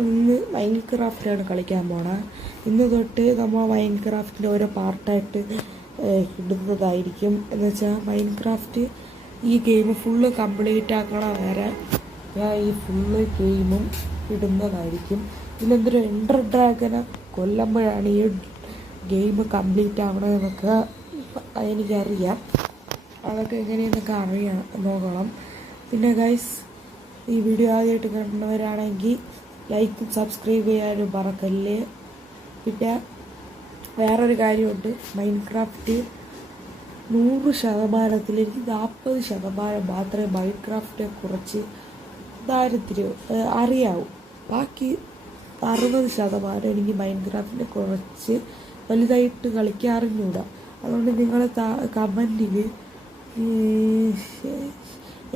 ഇന്ന് മൈൻക്രാഫ്റ്റാണ് കളിക്കാൻ പോണത്. ഇന്ന് തൊട്ട് നമ്മൾ മൈൻക്രാഫ്റ്റിൻ്റെ ഓരോ പാർട്ടായിട്ട് ഇടുന്നതായിരിക്കും. എന്ന് വെച്ചാൽ മൈൻക്രാഫ്റ്റ് ഈ ഗെയിം ഫുള്ള് കംപ്ലീറ്റ് ആക്കണ വരെ ഞാൻ ഈ ഫുള്ള് ഗെയിമും ഇടുന്നതായിരിക്കും. ഇതിലെന്തൊരു എൻഡർ ഡ്രാഗനെ കൊല്ലുമ്പോഴാണ് ഈ ഗെയിം കംപ്ലീറ്റ് ആവണമെന്നൊക്കെ എനിക്കറിയാം. അതൊക്കെ എങ്ങനെയെന്നൊക്കെ നോക്കണം. പിന്നെ ഗൈസ്, ഈ വീഡിയോ ആദ്യമായിട്ട് കാണുന്നവരാണെങ്കിൽ ലൈക്കും സബ്സ്ക്രൈബ് ചെയ്യാനും മറക്കല്ലേ. പിന്നെ വേറൊരു കാര്യമുണ്ട്, മൈൻക്രാഫ്റ്റ് 100%, എനിക്ക് 40% മാത്രമേ മൈൻക്രാഫ്റ്റിനെ കുറിച്ച് ദാരിദ്ര്യം അറിയാവൂ. ബാക്കി 60% എനിക്ക് മൈൻക്രാഫ്റ്റിനെ കുറിച്ച് വലുതായിട്ട് കളിക്കാൻ അറിഞ്ഞൂടാ. അതുകൊണ്ട് നിങ്ങൾ കമൻറ്റിൽ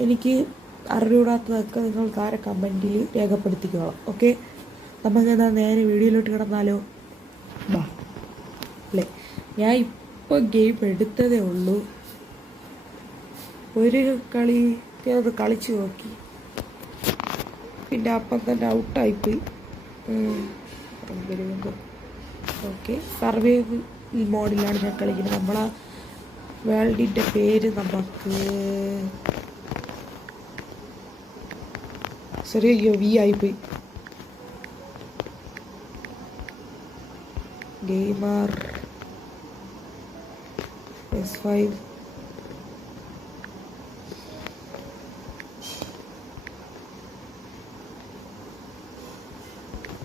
എനിക്ക് അറിഞ്ഞൂടാത്തതൊക്കെ നിങ്ങൾ താഴെ കമൻറ്റിൽ രേഖപ്പെടുത്തിക്കോളാം. ഓക്കെ, നമുക്കെന്താ നേരെ വീഡിയോയിലോട്ട് കിടന്നാലോ? ബാ അല്ലേ, ഞാൻ ഇപ്പോൾ ഗെയിം എടുത്തതേ ഉള്ളൂ. ഒരു കളി അത് കളിച്ച് നോക്കി, പിന്നെ അപ്പം തന്നെ ഔട്ടായിപ്പോയി. ഓക്കെ, സർവൈവൽ മോഡിലാണ് ഞാൻ കളിക്കുന്നത്. നമ്മളെ വേൾഡിൻ്റെ പേര് നമുക്ക് ചെറിയ വി ആയിപ്പോയി. Gamer S5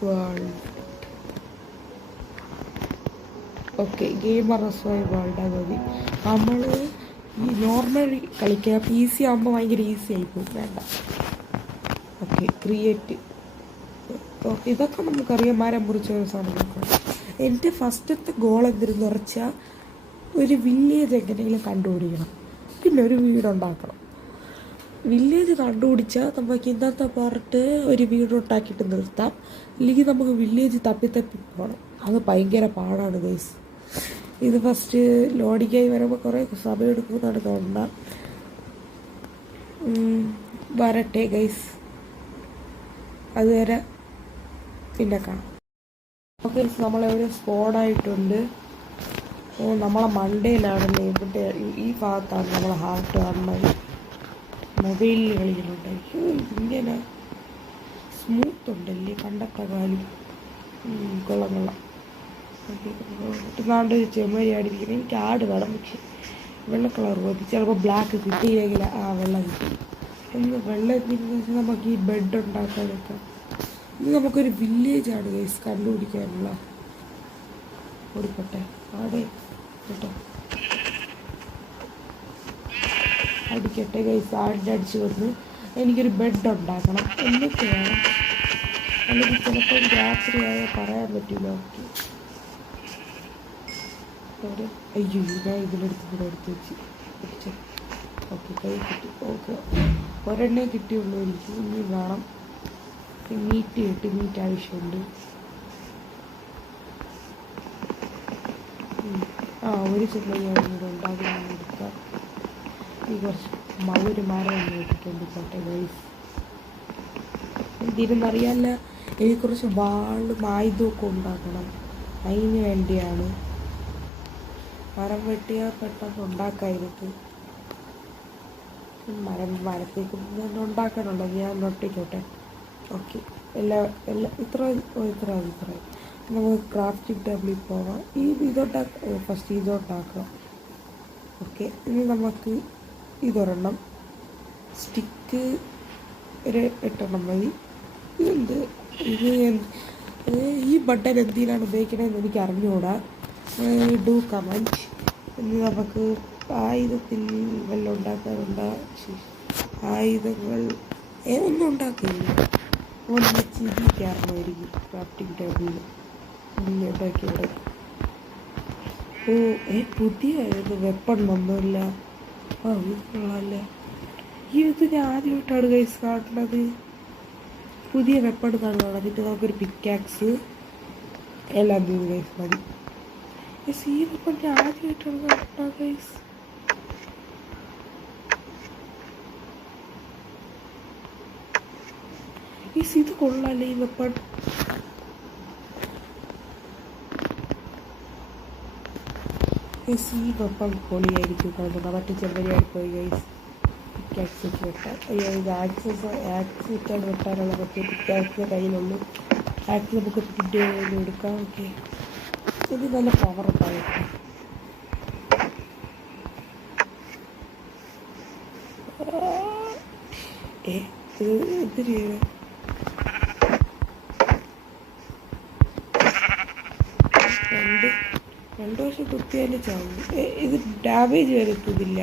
world. Okay, gamer S5 world മതി. നമ്മൾ ഈ നോർമൽ കളിക്കുക, PC ആകുമ്പോൾ ഭയങ്കര ഈസി ആയിപ്പോകും. വേണ്ട. Okay, create. ഓക്കെ, ഇതൊക്കെ നമുക്കറിയാം. മരം മുറിച്ച സാധനങ്ങളൊക്കെ. എൻ്റെ ഫസ്റ്റത്തെ ഗോൾ എന്തിനെന്ന് വെച്ചാൽ ഒരു വില്ലേജ് എങ്ങനെയെങ്കിലും കണ്ടുപിടിക്കണം, പിന്നെ ഒരു വീടുണ്ടാക്കണം. വില്ലേജ് കണ്ടുപിടിച്ചാൽ നമുക്ക് ഇന്നത്തെ പാർട്ട് ഒരു വീടുണ്ടാക്കിയിട്ട് നിർത്താം. ഇല്ലെങ്കിൽ നമുക്ക് വില്ലേജ് തപ്പി പോകണം. അത് ഭയങ്കര പാടാണ് ഗൈസ്. ഇത് ഫസ്റ്റ് ലോഡിക്കായി വരുമ്പോൾ കുറേ സമയം എടുക്കുമെന്നാണ് തോന്നുന്നത്. വരട്ടെ ഗൈസ്, അതുവരെ പിന്നെ കാണാം. ഓക്കെ, നമ്മളെവിടെ സ്പോഡായിട്ടുണ്ട്. നമ്മളെ മണ്ടയിലാണല്ലേ, ഇവിടെ ഈ ഭാഗത്താണ് നമ്മളെ ഹാർട്ട് കാണുന്നത്. മൊബൈലിൽ കളിക്കുന്നുണ്ടായിരിക്കും. ഇങ്ങനെ സ്മൂത്ത് ഉണ്ടല്ലേ കണ്ടൊക്കെ കാലും. കൊള്ളാം. നാണ്ട് ചെമ്മരി ആടിയിരിക്കുന്നത്. എനിക്ക് ആട് വേണം, പക്ഷെ വെള്ള കളർ മതി. ചിലപ്പോൾ ബ്ലാക്ക് കിട്ടിയില്ലെങ്കിൽ വെള്ളം കിട്ടി. വെള്ളത്തിന് നമുക്ക് ഈ ബെഡ് ഉണ്ടാക്കാനൊക്കെ. ഇത് നമുക്കൊരു വില്ലേജാണ് ഗൈസ് കണ്ടുപിടിക്കാനുള്ള. ഓടിക്കോട്ടെ, ആടെ കേട്ടോ, അടിക്കട്ടെ ഗൈസ്. ആടിൻ്റെ അടിച്ച് വന്ന് എനിക്കൊരു ബെഡ് ഉണ്ടാക്കണം. എന്നിട്ട് വേണം, അല്ലെങ്കിൽ ചിലപ്പോൾ രാത്രിയായ പറയാൻ പറ്റില്ല. ഓക്കെ, അയ്യോ, ഞാൻ ഇതിലെടുത്ത് വെച്ച് പിടിച്ചു. ഓക്കെ, കൈ കിട്ടി. ഓക്കെ, ഒരെണ്ണേ കിട്ടിയുള്ളൂ എനിക്ക്. ഇനി വേണം മീറ്റ് ആവശ്യമുണ്ട്. ഒരു ചെമ്മരിയാണ് ഇവിടെ ഉണ്ടാകുന്ന എടുക്കാം. ഈ കുറച്ച് ഒരു മരം ഒന്ന് എടുക്കേണ്ടി പോട്ടെ ഗൈസ്. എന്തിരുന്നറിയാല്ല, എനിക്ക് കുറച്ച് വാളും ആയുധമൊക്കെ ഉണ്ടാക്കണം. അതിന് വേണ്ടിയാണ്. മരം വെട്ടിയാൽ പെട്ടെന്ന് ഉണ്ടാക്കാതിരിക്കും. മരത്തേക്ക് ഉണ്ടാക്കാനുണ്ടോ? ഞാൻ നൊട്ടിക്കോട്ടെ. ഓക്കെ, ഇത്ര നമുക്ക് ക്രാഫ്റ്റിംഗ് ടേബിളിൽ പോകാം. ഫസ്റ്റ് ഇതുണ്ടാക്കാം. ഓക്കെ, ഇനി നമുക്ക് ഇതൊരെണ്ണം, സ്റ്റിക്ക് ഒരു 8 മതി. ഈ ബട്ടൺ എന്തിനാണ് ഉപയോഗിക്കണമെന്ന് എനിക്ക് അറിഞ്ഞുകൂടാ. Do comment. ഇനി നമുക്ക് ആയുധത്തിൽ വല്ലതും ഉണ്ടാക്കാറുണ്ടോ? ആയുധങ്ങൾ ഒന്നും ഉണ്ടാക്കില്ല. ഒന്ന് ചിരിക്കാറുണ്ടായിരിക്കും ക്രാഫ്റ്റിംഗ് ടേബിളിൽ ഉണ്ടാക്കിയത്. പുതിയ വെപ്പൺ ഒന്നുമില്ല. ഇതല്ല, ഇത് ഞാൻ ആദ്യമായിട്ടാണ് ഗൈസ് കാണുന്നത്. പുതിയ വെപ്പൺ കാണുകയാണ്. എന്നിട്ട് നമുക്കൊരു പിക്കാക്സ് എല്ലാം ഗൈസ് മതി. ഈ വെപ്പൺ ഞാൻ ആദ്യമായിട്ടാണ് കാണുന്നത് ഗൈസ്. ഇത് കൊള്ളാല്ലേ ഈ വെപ്പൺ. ഈ വെപ്പൺ പൊളിയായിരിക്കും. കാരണം മറ്റേ ചെമ്പരിയായി പോയി ഗൈസ്. പിക്കാക്സ് വെച്ച് വെട്ടാൻ. അയ്യോ ഇത് ആക്സസ് വെച്ചാണ് വെട്ടാനുള്ള പറ്റിയ പിക്കാക്സിൻ്റെ കയ്യിലുള്ളൂ. ആക്സ് നമുക്ക് ഫിറ്റ് എടുക്കാം. ഓക്കെ ഇത് നല്ല പവർ ഉണ്ടായിരുന്നു. എന്തിന് രണ്ട് വർഷം കുത്തിയാലും ചാവും. ഇത് ഡാമേജ് വരത്തതില്ല.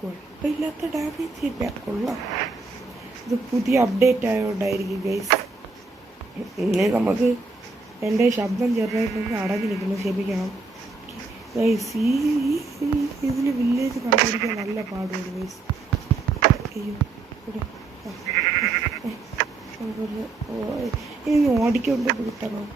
കുഴപ്പമില്ലാത്ത ഡാമേജ് ഇല്ല, കൊള്ളാം. ഇത് പുതിയ അപ്ഡേറ്റ് ആയതുകൊണ്ടായിരിക്കും ഗൈസ്. ഇനി നമുക്ക് എൻ്റെ ശബ്ദം ചെറുതായിട്ടൊന്ന് അടങ്ങി നിൽക്കുന്നു, ക്ഷമിക്കണം ഗൈസ്. ഇതിൽ വില്ലേജ് കണ്ടുപിടിക്കാൻ നല്ല പാടുണ്ട് ഗൈസ്. അയ്യോ ഇനി ഓടിക്കൊണ്ട് കിട്ടണം.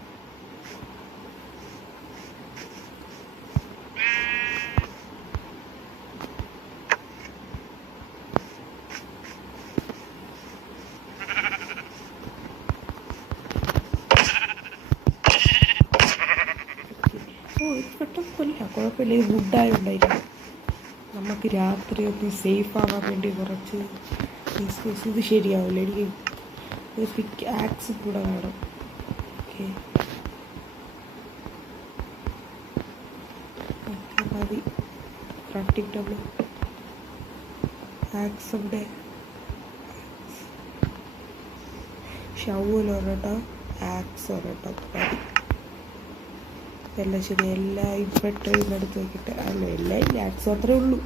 പെട്ടെന്ന് കൊല്ല, കുഴപ്പമില്ല. ഇത് വുഡായുണ്ടായിരിക്കും. നമുക്ക് രാത്രി ഒന്ന് സേഫ് ആവാൻ വേണ്ടി കുറച്ച് ഇത് ശരിയാവില്ല. എനിക്ക് പിക്ക് ആക്സ് കൂടെ വേണം. ഓക്കെ മതി. ക്രാഫ്റ്റിംഗ് ടേബിൾ ആക്സ് ഇവിടെ, ഷവൽ ഒരട്ടോ ആക്സ് ഒരട്ടോ മതി. എല്ലാം ശരി. എല്ലാം ഇപ്പോഴത്തെ എടുത്ത് വയ്ക്കട്ടെ. അല്ല എല്ലാം ഇല്ല, ആക്സ് അത്രേ ഉള്ളൂ.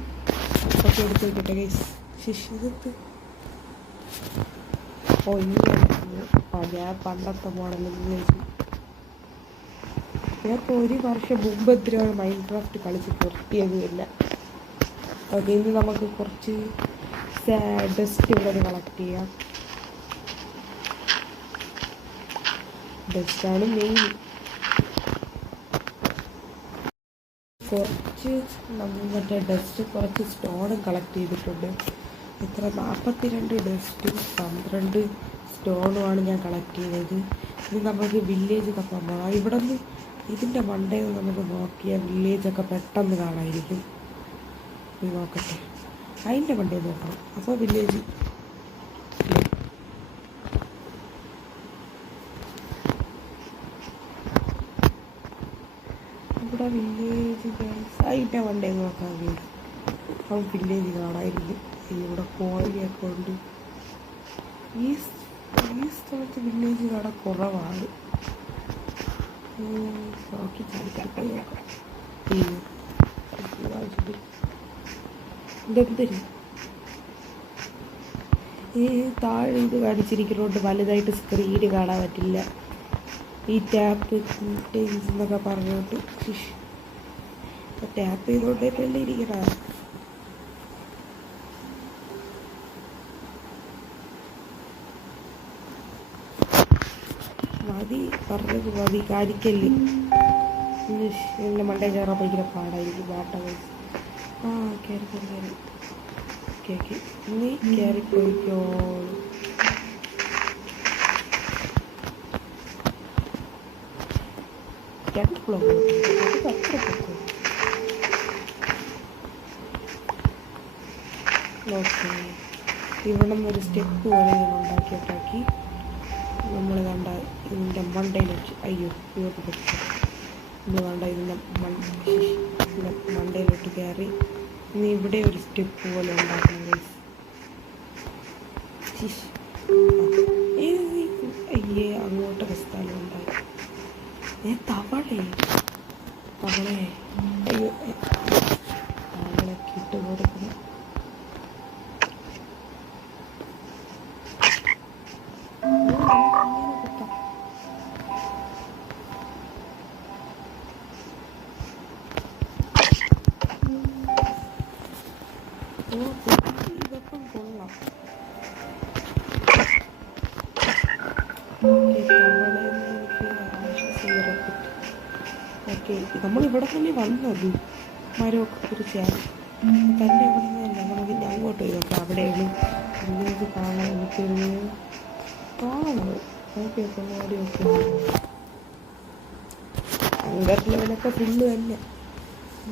ഒക്കെ എടുത്ത് വയ്ക്കട്ടെ ഗൈസ്. ശിശിരത്ത് ഇങ്ങനെ ഞാൻ പണ്ടത്തെ മോഡലിൽ ഞാനിപ്പോൾ 1 വർഷം മുമ്പ് എത്രയാണ് മൈൻക്രാഫ്റ്റ് കളിച്ച് പൊട്ടിയതുമില്ല. ഓക്കെ ഇന്ന് നമുക്ക് കുറച്ച് ഡസ്റ്റ് ഇവിടെ കളക്ട് ചെയ്യാം. ഡസ്റ്റാണ് മെയിൻ. കുറച്ച് മറ്റേ ഡസ്റ്റ് കുറച്ച് സ്റ്റോണും കളക്ട് ചെയ്തിട്ടുണ്ട്. ഇത്ര 42 ഡസ്റ്റും 12 സ്റ്റോണുമാണ് ഞാൻ കളക്ട് ചെയ്തത്. ഇനി നമുക്ക് വില്ലേജ് തപ്പാൻ പോകാം. ഇവിടെ നിന്ന് ഇതിൻ്റെ മണ്ടയിൽ നമുക്ക് നോക്കിയാൽ വില്ലേജൊക്കെ പെട്ടെന്ന് കാണാമായിരിക്കും. ഇത് നോക്കട്ടെ, അതിൻ്റെ മണ്ടയിൽ നോക്കണം. അപ്പോൾ വില്ലേജ് ഇവിടെ വില്ലേജ് അതിൻ്റെ മണ്ടയിൽ നോക്കാൻ കഴിയും. അപ്പം വില്ലേജ് കാണാമായിരിക്കും. ഇവിടെ കോഴിയൊക്കെ ഉണ്ട്. ഈ സ്ഥലത്ത് വില്ലേജ് കാണാൻ കുറവാണ്. നോക്കി ചാടിക്കാൻ നോക്കാം. ഇതെന്തിന് ഈ താഴെ ഇത് കാണിച്ചിരിക്കുന്നതുകൊണ്ട് വലുതായിട്ട് സ്ക്രീന് കാണാൻ പറ്റില്ല. ഈ ടാപ്പ് എന്നൊക്കെ പറഞ്ഞുകൊണ്ട് ടാപ്പ് ചെയ്തുകൊണ്ടേക്കല്ലേ ഇരിക്കണ. മതി പറഞ്ഞത് മതി, കാണിക്കല്ലേ. എൻ്റെ മണ്ടയിൽ കയറാൻ ഭയങ്കര പാടായിരിക്കും. വാട്ട കയറി ഓക്കെ ഓക്കെ നീ കയറിപ്പോയിക്കോ. ഓക്കെ ഇവിടെ നിന്നൊരു സ്റ്റെപ്പ് പോലെ ഉണ്ടാക്കി നമ്മൾ കണ്ട ഇതിൻ്റെ മണ്ടയിൽ വെച്ച് ഇങ്ങോട്ട് വെച്ചു. നമ്മൾ കണ്ട ഇതിൻ്റെ മണ്ടയിലോട്ട് കയറി ഇനി ഇവിടെ ഒരു സ്റ്റെപ്പ് പോലെ ഉണ്ടാക്കണം. അയ്യേ അങ്ങോട്ടൊക്കെ സ്ഥലം ഉണ്ടായി. തവളേ അയ്യോ തവളൊക്കെ ഇട്ട് കൊടുക്കണം. ഇതൊപ്പം കൊള്ളാം. ഓക്കെ നമ്മളിവിടെ തന്നെ വന്നത് മരമൊക്കെ കുറിച്ചാണ്. തന്നെ പറഞ്ഞതല്ല, നമുക്ക് ഞാൻ അങ്ങോട്ട് പോയി നോക്കാം. അവിടെയാണ് വില്ലേജ് കാണാൻ എനിക്കൊരു കാണുന്നത്. ഓക്കെ ഓടി ഓക്കെ. ഹങ്കർ ലെവലൊക്കെ ഫുള്ള് തന്നെ,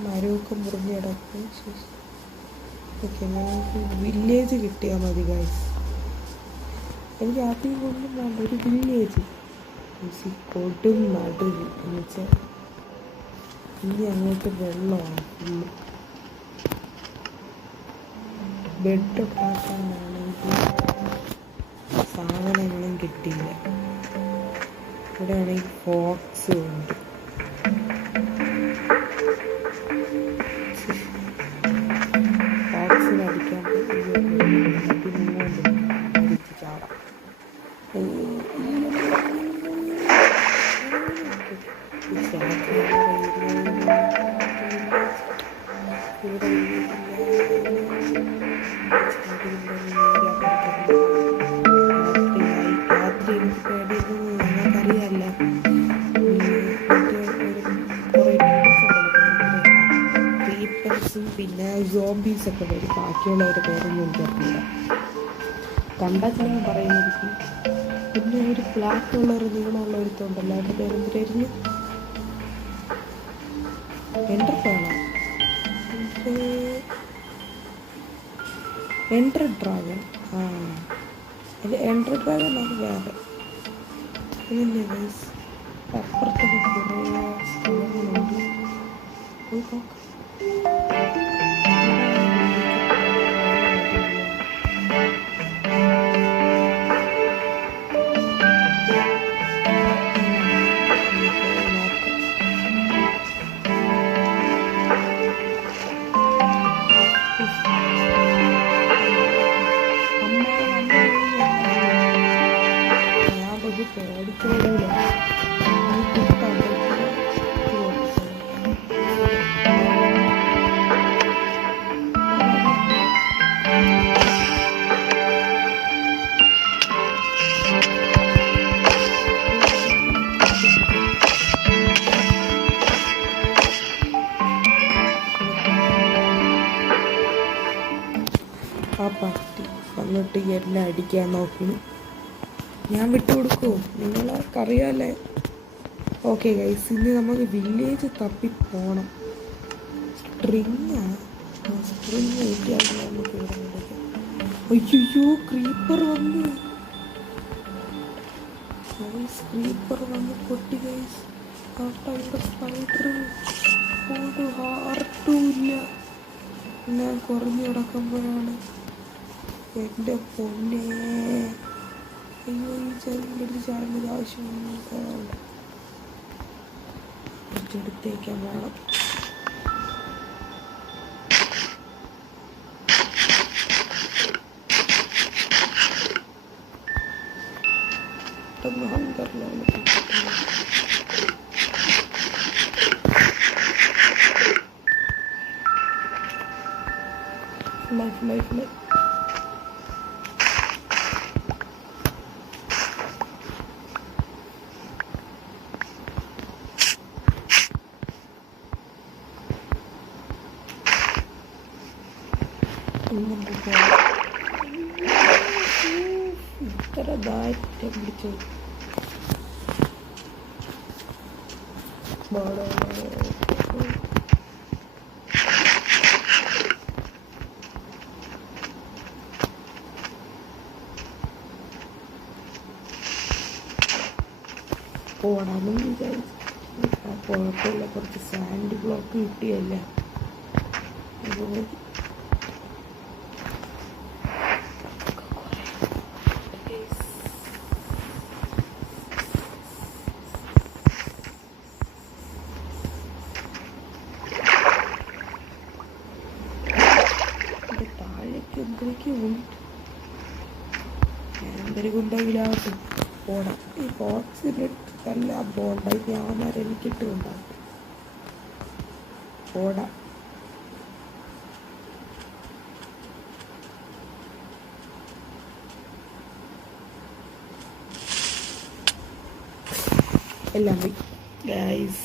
മരമൊക്കെ മുറിഞ്ഞ് കിടക്കും. ഓക്കെ, നമുക്ക് വില്ലേജ് കിട്ടിയാൽ മതി ഗൈസ്. എനിക്ക് ആദ്യം കൊണ്ടും വേണ്ട ഒരു വില്ലേജ്. കൊടും നടുവ് എന്ന് വെച്ചാൽ ഇനി അങ്ങോട്ട് വെള്ളമാണ് ഫുള്ള്. ബെഡ് ഉണ്ടാക്കാനാണെങ്കിൽ സാധനങ്ങളും കിട്ടിയില്ല. ഇവിടെ ആണെങ്കിൽ ഫോക്സ് ഉണ്ട്. ഫോക്സിന് അടിക്കാൻ അടിച്ച് ചാടാം. രാത്രി എനിക്ക് പേടിയത് ഞങ്ങൾക്കറിയാമല്ല, ക്രീപ്പേഴ്സും പിന്നെ സോംബീസൊക്കെ വരും. ബാക്കിയുള്ളവരുടെ പേരൊന്നും എനിക്കറിയില്ല. കണ്ടാൽ ചിലപ്പോൾ പറയുമായിരിക്കും. പിന്നെ ഒരു ബ്ലാക്ക് കളർ നീളമുള്ള ഒരുത്തുണ്ടല്ലോ, അതിൻ്റെ പേരെന്തിരായിരുന്നു? എൻ്റർപ്രാണോ? Enter dragon. ആ, അത് എൻ്റർ ഡ്രാഗൺ. അത് വേറെ പിന്നെ ഗൈസ് അപ്പുറത്തൊക്കെ കുറേ സ്ഥലങ്ങളുണ്ട്, പോയി നോക്കാം. ആ പട്ടി വന്നിട്ട് എന്നെ അടിക്കാൻ നോക്കി. ഞാൻ വിട്ടുകൊടുക്കുമോ? നിങ്ങൾക്കറിയാമല്ലേ. ഓക്കെ ഗൈസ്, ഇനി നമുക്ക് വില്ലേജ് തപ്പി പോകണം. സ്ട്രിങ്ങാണ്, സ്ട്രിങ് കിട്ടിയാൽ നമുക്ക് ഇവിടെ വിളിക്കാം. അയ്യോ, ക്രീപ്പർ വന്നു ഗൈസ്, ക്രീപ്പർ വന്ന് പൊട്ടി ഗൈസ്. ഇവിടെ സ്പൈഡർ ഒരു ഹാർട്ടും ഇല്ല. ഞാൻ കുറഞ്ഞു കിടക്കുമ്പോഴാണ് എൻ്റെ പൊന്നെ. അയ്യോ, ഈ ചെറിയ ചാടുന്നത് ആവശ്യമുണ്ട്, കുറച്ചെടുത്തേക്കാൻ വേണം. പെട്ടെന്ന് ഹങ്കറിലാണ് ലൈഫ്. ഇത്ര ദാരിദ്ര്യം പിടിച്ചു. ഓടാനും വിചാരിച്ചു. കുഴപ്പമില്ല, കുറച്ച് സാൻഡ് ബ്ലോക്ക് കിട്ടിയല്ല. താഴേക്ക് എന്തൊരുണ്ടെങ്കിലാവട്ടെ ഓടാം. ഈ ബോക്സിലിട്ടല്ല ബോണ്ടായി ഞാനേരം എനിക്കിട്ടുണ്ടാകും. ഓടാം. എല്ലാം പോയി ഗൈസ്.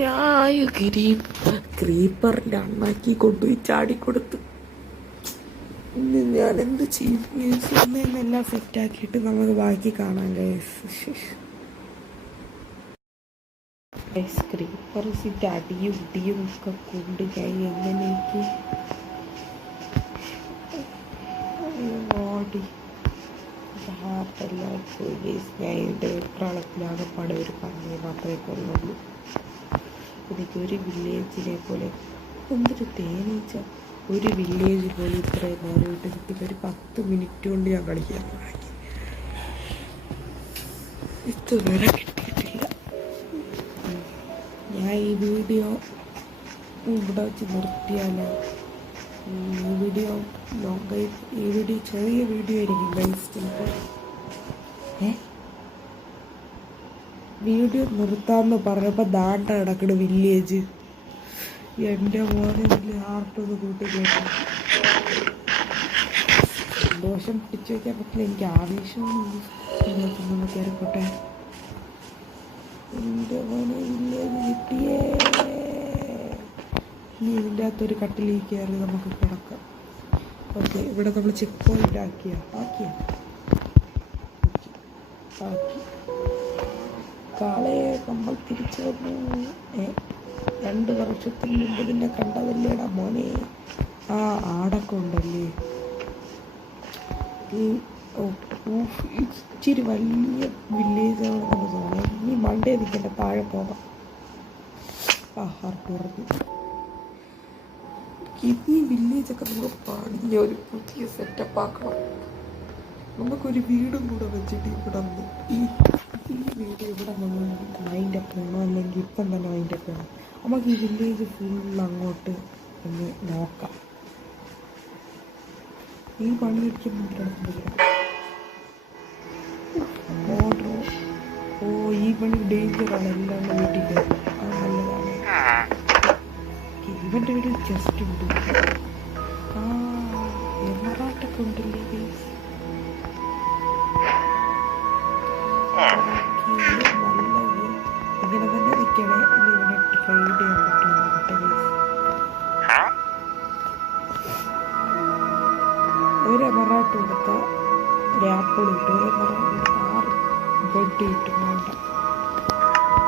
ഞാൻ ക്രീപ്പറിൻ്റെ അണ്ണാക്കി കൊണ്ടുപോയി ചാടിക്കൊടുത്ത്. ഇന്ന് ഞാൻ എന്ത് ചെയ്യും? എല്ലാം സെറ്റാക്കിയിട്ട് നമുക്ക് ബാക്കി കാണാം ഗൈസ്. ക്രീപ്പർ സിറ്റ് അടിയും ഇടിയും ഒക്കെ കൊണ്ട് കൈ എങ്ങനെയൊക്കെ ഓടി ഹാർട്ടെല്ലാം പോയി. ഞാൻ എൻ്റെ വെപ്രാളത്തിലാകെപ്പാടെ ഒരു പന്നിയെ മാത്രമേ കൊള്ളുള്ളൂ. എനിക്കൊരു വില്ലേജിനെ പോലെ എന്തൊരു തേനീച്ച, ഒരു വില്ലേജ് പോലെ ഇത്രയും നേരം ഇട്ട് കിട്ടിയിട്ട് ഒരു 10 മിനിറ്റ് കൊണ്ട് ഞാൻ കളിക്കാൻ തുടങ്ങി. ഇതുവരെ കിട്ടിയിട്ടില്ല. ഞാൻ ഈ വീഡിയോ ഇവിടെ വെച്ച് നിർത്തിയാലോ? ഈ വീഡിയോ ചെറിയ വീഡിയോ ആയിരിക്കും ഗൈസ്. ചിലപ്പോൾ വീഡിയോ നിർത്താമെന്ന് പറഞ്ഞപ്പോൾ ദാണ്ട കിടക്കണ വില്ലേജ്. എൻ്റെ മോനെ വലിയ ഹാർട്ടൊന്ന് കൂട്ടി കേട്ടു. സന്തോഷം പിടിച്ചു വയ്ക്കാൻ പറ്റില്ല, എനിക്ക് ആവേശമൊന്നും കയറിക്കോട്ടെ. എൻ്റെ മോനെ വില്ലേജ് കിട്ടിയേ. ഇനി ഇതിൻ്റെ അകത്തൊരു കട്ടിലേക്ക് കയറി നമുക്ക് കിടക്കാം. ഓക്കെ, ഇവിടെ നമ്മൾ ചെക്ക് പോയിൻ്റ് ആക്കി കാളയെ നമ്മൾ തിരിച്ചു വന്നു. 2 വർഷത്തിന് മുമ്പ് നിന്നെ കണ്ടതല്ലേടാ മോനെ. ആ ആടൊക്കെ ഉണ്ടല്ലേ. ഇച്ചിരി വലിയ വില്ലേജാണ് നമുക്ക് തോന്നുന്നത്. ഇനി മണ്ടേ നിൽക്കണ്ട, താഴെ പോകാം. ഹാർട്ട് പറഞ്ഞു. ഈ വില്ലേജൊക്കെ നമ്മൾ പണിഞ്ഞ ഒരു പുതിയ സെറ്റപ്പ് ആക്കണം. നമുക്കൊരു വീടും കൂടെ വെച്ചിട്ട് ഇവിടെ ഈ വീട് ഇവിടെ നമ്മൾ വൈൻഡപ്പ് വേണോ, അല്ലെങ്കിൽ ഇപ്പം തന്നെ വൈൻഡപ്പ് വേണം. നമുക്ക് ഈ വില്ലേജ് ഫുൾ അങ്ങോട്ട് ഒന്ന് നോക്കാം. ഈ പണിയടിക്കാൻ മുന്നിലെടുക്കുമ്പോൾ ഓർഡർ. ഈ പണി ഡേഞ്ചറാണ്, എല്ലാം വീട്ടിൽ കയറും. അത് നല്ലതാണ്. ഇവൻ്റെ വീട് ജസ്റ്റ് ഉണ്ട്. എമറാട്ടൊക്കെ ഉണ്ടല്ലേ ഗൈസ്. നല്ലത് ഇങ്ങനെ തന്നെ നിൽക്കണേ. ഇവനെ ട്രൈഡ് ചെയ്യാൻ പറ്റുമോ? ഒരു എമറാട്ട് കൊടുത്താൽ ഒരു ആപ്പിൾ കിട്ടും. ഒരു എമറാട്ട് 6 ബ്രെഡ് കിട്ടും. വേണ്ട,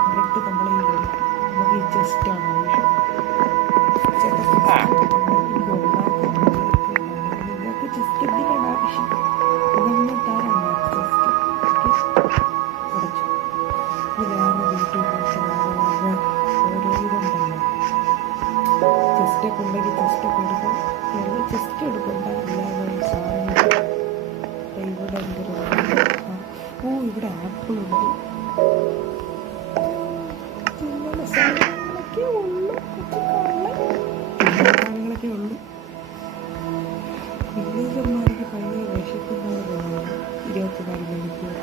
ബ്രെഡ് നമ്മളെ നമുക്ക് ഈ ജസ്റ്റാണ് ആവശ്യം. നിങ്ങൾക്ക് ജസ്റ്റ് എന്തിനാണ് ആവശ്യം? ഇതൊന്നും തരണ്ട. കുറച്ചു വേറെ വീട്ടിൽ ഓരോ ഇതുണ്ടല്ലോ. ചെസ്റ്റൊക്കെ ഉണ്ടെങ്കിൽ ചെസ്റ്റൊക്കെ എടുക്കും. ചെസ്റ്റ് എടുക്കണ്ട, അല്ലാതെ സാധനങ്ങൾ. ഇവിടെ എന്തൊരു ഇവിടെ ആപ്പിളുണ്ട്. ഇങ്ങനെ സാധനങ്ങളൊക്കെ ഉള്ളു. സാധനങ്ങളൊക്കെ ഉള്ളു. വില്ലേജന്മാർക്ക് ഭയങ്കര വിശക്കുന്നവരാണ്. 24 മണിക്കൂർ.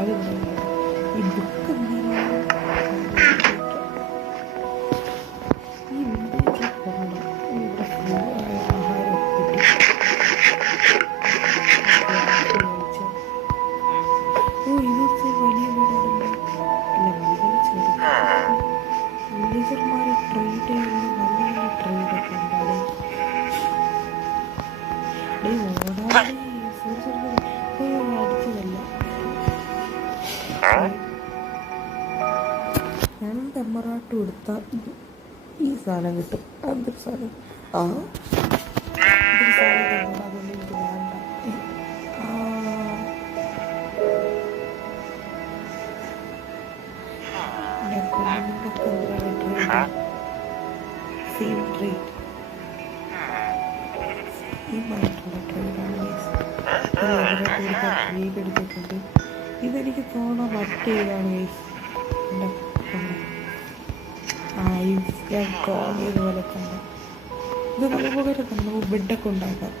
അത് ഈ ബുക്ക് എന്തിനാണ് ഈ വില്ലേജിൽ പോകണം? ഇവിടെ ഫുള്ളായ ആഹാരം കിട്ടി. ഇതൊക്കെ വലിയ വീടാണല്ലോ. അല്ല, വലിയ ചെറുത്. വില്ലേജർമാരെ ട്രേഡ് ചെയ്യുമ്പോൾ നല്ല നല്ല ട്രേഡൊക്കെ ഉണ്ടാവും. ഓടാതെ അടിച്ചതല്ല. ഞാൻ തെമ്മറാട്ട് കൊടുത്താൽ ഈ സാധനം കിട്ടും. അതൊരു സാധനം. ഇതൊരു സാധനം തന്നെ. അതുകൊണ്ട് എനിക്ക് വേണ്ട. സെയിം ട്രേഡ് ഈ മായിട്ടുള്ള ട്രേഡാണ്. ട്രേഡ് എടുത്തിട്ടുണ്ട്. ഇതെനിക്ക് തോന്നാൻ മറ്റേ ഇതാണ് ഗൈസ്. ഞാൻ കോങ്ങിയതുപോലെ തന്നെ ഇത് നമുക്ക് വരട്ടെ. നമുക്ക് ബെഡൊക്കെ ഉണ്ടാക്കാം.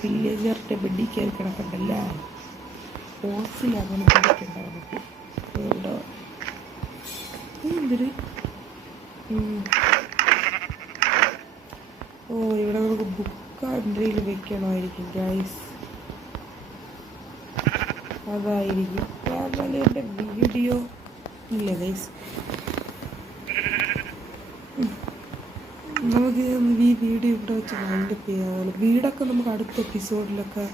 വില്ലേജറിൻ്റെ ബെഡിൽ കയറി കിടക്കണ്ടല്ല. ഓസിൽ അങ്ങനെ കിടക്കുന്നുണ്ടാവും നമുക്ക്. ഇവിടെ എന്തൊരു ഇവിടെ നമുക്ക് ബുക്ക് എൻട്രിയിൽ വെക്കണമായിരിക്കും ഗൈസ്. അതായിരിക്കും. ഞാൻ എൻ്റെ വീഡിയോ ഇല്ല ഗൈസ്, നമുക്ക് ഈ വീഡിയോ ഇവിടെ വെച്ച് വൈൻഡപ്പ് ചെയ്യാവുള്ളൂ. വീടൊക്കെ നമുക്ക് അടുത്ത എപ്പിസോഡിലൊക്കെ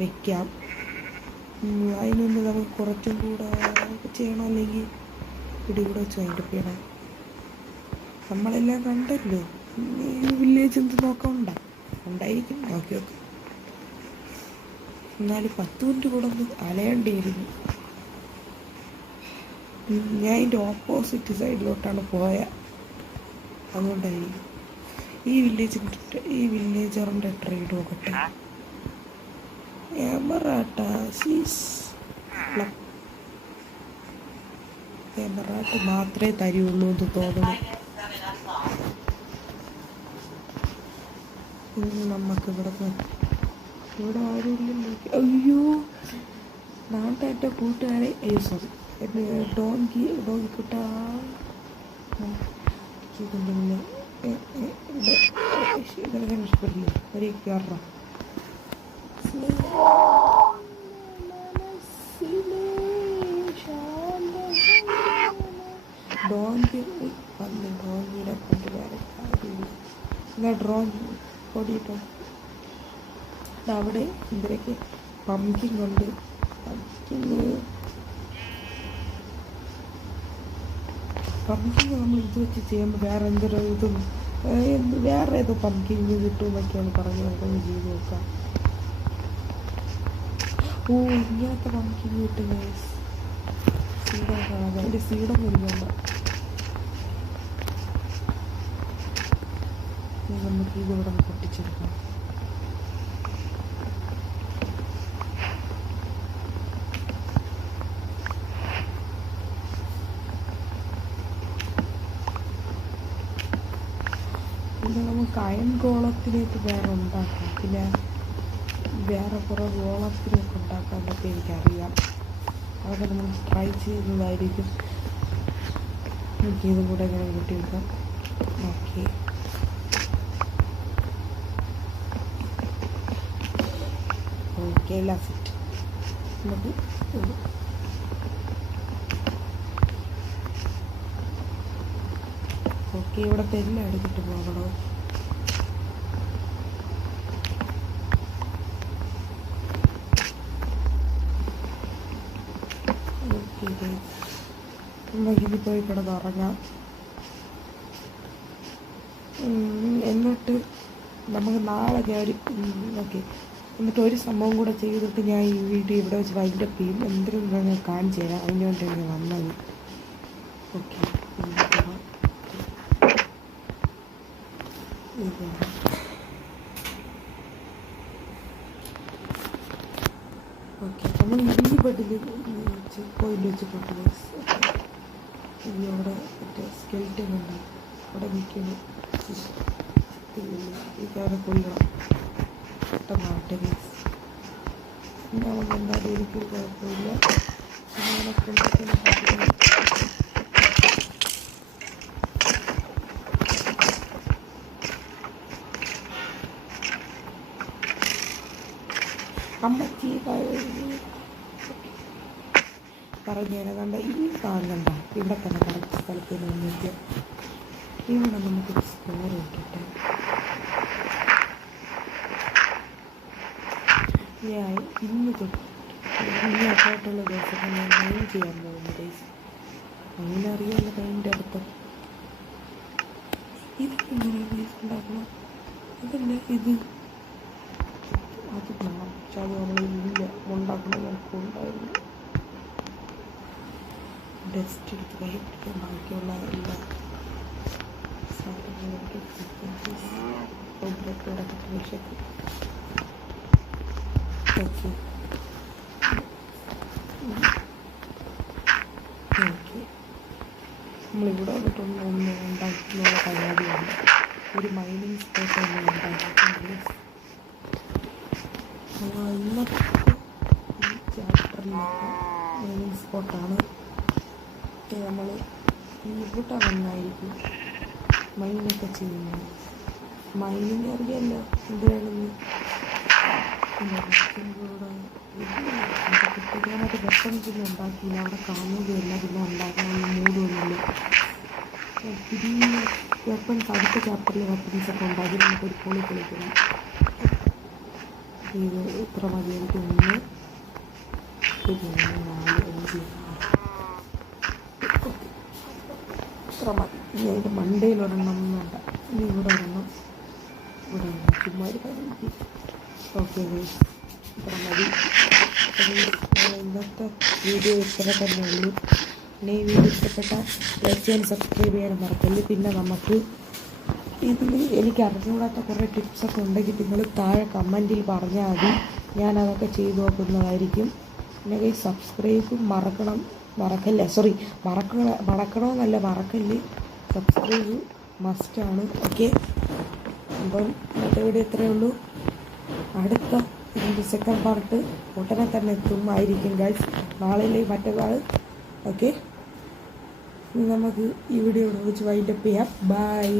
വെക്കാം. അതിനൊന്ന് നമുക്ക് കുറച്ചും കൂടെ ചെയ്യണം, അല്ലെങ്കിൽ വീഡിയോ ഇവിടെ വെച്ച് വൈൻഡപ്പ് ചെയ്യണം. നമ്മളെല്ലാം കണ്ടല്ലോ. ഈ വില്ലേജ് എന്ത് നോക്കാനുണ്ടോ? ഉണ്ടായിരിക്കും. Okay okay. എന്നാലും 10 മിനിറ്റ് കൂടെ ഒന്ന് അലയേണ്ടിയിരുന്നു. ഞാൻ അതിൻ്റെ ഓപ്പോസിറ്റ് സൈഡിലോട്ടാണ് പോയത്, അതുകൊണ്ടായിരിക്കും. ഈ വില്ലേജറിൻ്റെ ട്രേഡ് നോക്കട്ടെ. എമറാട്ട് മാത്രമേ തരുള്ളൂ എന്ന് തോന്നുന്നു. നമുക്ക് ഇവിടെ ആരുമില്ലല്ലോ. അയ്യോ, നാട്ടായിട്ട് കൂട്ടുകാരെ, അയ്യോ സോറി, ഡോഗി കുട്ടാ ഇതെല്ലാം ഇഷ്ടപ്പെടില്ലേ? ഒരു കയറാം. ഡോഗിയുടെ കൊണ്ടുവരാൻ ഡ്രോയിങ് ഓടിയിട്ടോ. അവിടെ എന്തിനൊക്കെ പമ്പിങ് കൊണ്ട് പമ്പിങ് നമ്മൾ ഇത് വെച്ച് ചെയ്യുമ്പോൾ വേറെ എന്തൊരു ഇതും വേറെ ഏതോ പമ്പിങ് കിട്ടുമെന്നൊക്കെയാണ് പറഞ്ഞു. നമുക്കൊന്ന് ചെയ്ത് നോക്കാം. ഓ, ഇങ്ങനത്തെ പമ്പിങ് കിട്ടും. സീഡൊക്കെ അതിൻ്റെ സീഡൊന്നും ഇല്ല. നമുക്ക് ഇതിവിടെ പൊട്ടിച്ചെടുക്കാം. പിന്നെ നമുക്ക് അയൺ ഗോളത്തിലേക്ക് വേറെ ഉണ്ടാക്കാം. പിന്നെ വേറെ കുറേ ഗോളത്തിലേക്ക് ഉണ്ടാക്കാനൊക്കെ എനിക്കറിയാം. അതൊക്കെ നമ്മൾ ട്രൈ ചെയ്യുന്നതായിരിക്കും. എനിക്ക് ഇതും കൂടെ ഇങ്ങനെ കൂട്ടിയെടുക്കാം. ഓക്കെ, ഓക്കെ, എല്ലാം സെറ്റ്. നമുക്ക് ഓക്കെ, ഇവിടുത്തെ എല്ലാം എടുത്തിട്ട് പോകണോ? ഓക്കെ, നമുക്കിത് പോയി കിടന്നുറങ്ങാം. എന്നിട്ട് നമുക്ക് നാളെ ഞാൻ ഓക്കെ, എന്നിട്ട് ഒരു സംഭവം കൂടെ ചെയ്തിട്ട് ഞാൻ ഈ വീഡിയോ ഇവിടെ വെച്ച് വൈൻഡപ്പ് ചെയ്യും. എന്തെങ്കിലും ഞാൻ കാണിച്ചു തരാം. അതിനുവേണ്ടിയാണ് ഞാൻ വന്നത്. ഓക്കെ, ഓക്കെ, നമ്മൾ ഈ ബെഡിൽ പോയിന്റ് വെച്ചിട്ടുണ്ട്. ഇനി അവിടെ മറ്റേ സ്കെൽറ്റൻ ഉണ്ട്, അവിടെ നിൽക്കുന്നു. ഈ കാര്യം കൊല്ലണം പെട്ടെന്നാവട്ടെ. ഞാൻ എന്തായാലും എനിക്കൊരു കുഴപ്പമില്ല. അങ്ങനെ അമ്മച്ചി പറഞ്ഞേനെ കണ്ട ഈ കാണണ്ട. ഇവിടെ തന്നെ കറക്റ്റ് സ്ഥലത്ത് നിന്നിട്ട് ഇവിടെ നമുക്കൊരു സ്കോർ കിട്ടട്ടെ. ഞാൻ ഇന്ന് അപ്പോട്ടുള്ള ദിവസം ഞാൻ മൈൻ ചെയ്യാൻ പോകുന്നു ഗൈസ്. അങ്ങനെ അറിയാമല്ലോ അതിൻ്റെ അർത്ഥം. ഇതൊക്കെ ഇങ്ങനെ ഗൈസ് ഉണ്ടാക്കണം. അതല്ല ഇത് അത് പക്ഷെ അത് നമ്മളില്ല ഉണ്ടാക്കണം. നമുക്ക് ഉണ്ടായിരുന്നു. ഡസ്റ്റ് എടുത്ത് കൈ പിടിക്കാൻ ബാക്കിയുള്ള എല്ലാ സാധനങ്ങളൊക്കെ വിഷക്ക്. ഓക്കെ, ഓക്കെ, നമ്മളിവിടെ വന്നിട്ടൊന്ന് ഉണ്ടാക്കിയുള്ള പരിപാടിയാണ്. ഒരു മൈനിങ് സ്പോട്ട് ഒന്ന് ഉണ്ടാക്കിയിട്ടുണ്ട്. ഇന്നത്തെ ഈ ചാപ്റ്ററിലൊക്കെ മൈനിങ് സ്പോട്ടാണ്. നമ്മൾ ഇവിടെ വന്നായിരിക്കും മൈനൊക്കെ ചെയ്യുന്നത്. മൈനിങ് അറിയാമല്ലോ എന്ത് വേണമെന്ന്. കുട്ടിക്കാനായിട്ട് വെപ്പൺസൊന്നും ഉണ്ടാക്കിയില്ല, അവിടെ കാണുകയല്ല, പിന്നെ ഉണ്ടാക്കാനുള്ള മൂടൊന്നുമില്ല. പുതിയ വെപ്പൺസ് അടുത്ത ചാപ്റ്ററിൽ വെപ്പൺസൊക്കെ ഉണ്ടാക്കി നമുക്കൊരു പൊളി പൊളിക്കണം. ഇത് ഇത്ര മതി എനിക്ക് 1 2 3 4 5 ഇത്ര മതി. ഇനി അതിൻ്റെ മണ്ടയിൽ ഒരെണ്ണം വേണ്ട, ഇനി ഇവിടെ ഒരെണ്ണം, ഇവിടെ ഒരെണ്ണം, ചുമ്മാ ഒരു കാര്യം. ഓക്കെ ഗൈസ്, ഇത്ര മതി. ഇന്നത്തെ വീഡിയോ ഇത്ര തന്നെ ഉള്ളൂ. പിന്നെ ഈ വീഡിയോ ഇഷ്ടപ്പെട്ട ലൈക്ക് ചെയ്യാൻ സബ്സ്ക്രൈബ് ചെയ്യാൻ മറക്കല്ലേ. പിന്നെ നമുക്ക് ഇതിൽ എനിക്ക് അറിഞ്ഞുകൂടാത്ത കുറേ ടിപ്സൊക്കെ ഉണ്ടെങ്കിൽ നിങ്ങൾ താഴെ കമൻറ്റിൽ പറഞ്ഞാൽ മതി, ഞാനതൊക്കെ ചെയ്തു നോക്കുന്നതായിരിക്കും. പിന്നെ ഗൈസ് സബ്സ്ക്രൈബ് മറക്കണമെന്നല്ല, മറക്കല്ലേ. സബ്സ്ക്രൈബ് മസ്റ്റാണ്. ഓക്കെ, അപ്പം ഇന്നത്തെ വീഡിയോ ഇത്രയേ ഉള്ളൂ. അടുത്ത ഇതിൻ്റെ സെക്കൻഡ് പാർട്ട് ഉടനെ തന്നെ എത്തുമായിരിക്കും ഗൈസ്, നാളെ മറ്റന്നാൾ. ഓക്കെ, നമുക്ക് ഈ വീഡിയോ വെച്ച് വൈൻഡപ്പ് ചെയ്യാം. ബൈ.